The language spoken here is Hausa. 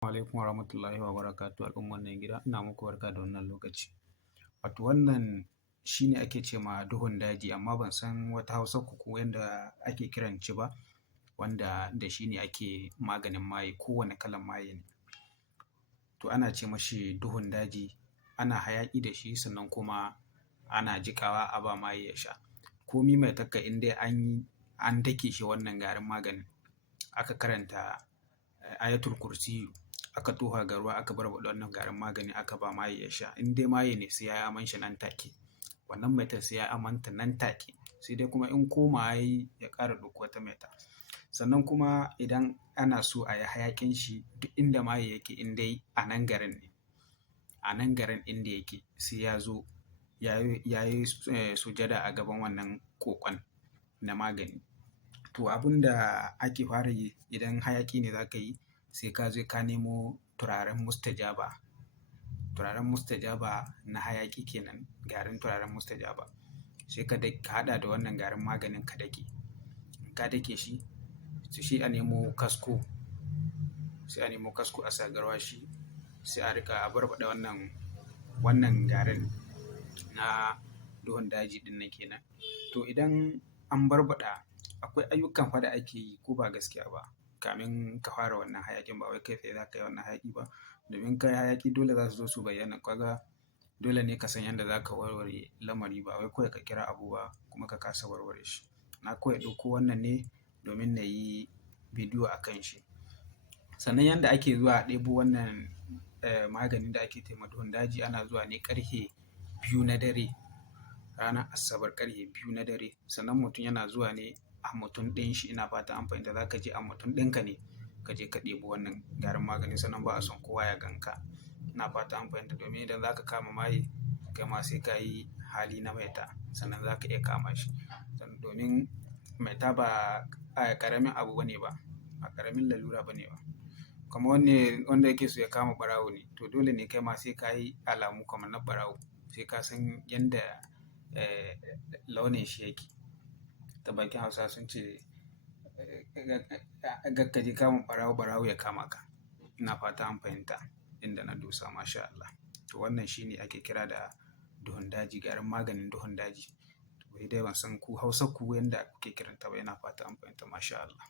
Alaikum warahmatullahi wabarakatuh al'umman nan gida ina muku barka da wannan lokaci. Wato wannan shi ne ake ce ma duhun daji amma ban san wata Hausar ku ko yanda ake kiran shi ba wanda da shi ne ake maganin maye kowane kalan maye ne. To ana ce mashi duhun daji, ana hayaƙi da shi sannan kuma ana jiƙawa a ba maye ya sha. Komi maitarka in dai an dake shi wannan garin maganin aka karanta Ayatul Kursiyu aka tofa ga ruwa aka barbaɗa wannan garin magani aka ba maye ya sha in dai maye ne sai ya yi aman shi nan take. Wannan maitar sai ya yi amanta nan take sai dai kuma in komawa yayi ya ƙara ɗauko wata maitar. Sannan kuma idan ana so a yi hayaƙin shi duk inda maye yake in dai a nan garin ne, a nan garin inda yake sai ya zo ya yi sujada a gaban wannan ƙoƙon na magani. To abin da ake fara yi idan hayaƙi ne za ka yi sai ka je ka nemo turaren mustajaba. Turaren mustajaba na hayaƙi kenan, garin turaren mustajaba. Sai ka haɗa da wannan garin maganin ka dake. In ka dake shi, sai a nemo kasko, sai a nemo kasko a sa garwashi sai a riƙa a barbaɗa wannan garin na duhun daji ɗin nan kenan. To idan an barbaɗa akwai ayyukan fa da ake yi ko ba gaskiya ba kamin ka fara wannan hayaƙin ba wai kai tsaye za ka yi wannan hayaƙi ba. Domin ka yi hayaƙi dole za su zo su bayyana kaga dole ne ka san yanda za ka warware lamari ba wai kawai ka kira abu ba kuma ka kasa warware shi. Na kawai ɗauko wannan ne domin na yi bidiyo a kan shi. Sannan yanda ake zuwa a ɗebo wannan maganin da ake ce ma duhun daji ana zuwa ne ƙarfe 2 na dare, ranar Asabar ƙarfe 2 na dare. Sannan mutum yana zuwa ne a mutum ɗin shi ina fata an fahimta za ka je a mutum ɗinka ne ka je ka ɗebo wannan garin magani sannan ba a son kowa ya gan ka. Ina fata an fahimta domin idan za ka kama maye kai ma sai ka yi hali na maita sannan za ka iya kama shi. Domin maita ba ƙaramin abu bane ba, ba ƙaramin lalura bane ba. Kamar wanda yake so ya kama ɓarawo ne to dole ne kai ma sai ka yi alamu kamar na ɓarawo sai ka san yanda launin shi yake. Ta bakin Hausawa sun ce "Kar ka je kama ɓarawo, ɓarawo ya kama ka." Ina fata an fahimta inda na dosa masha Allah. To wannan shi ne ake kira da duhun daji, garin maganin duhun daji. To dai ban san ku Hausar ku yanda kuke kiranta ba ina fata an fahimta masha Allah.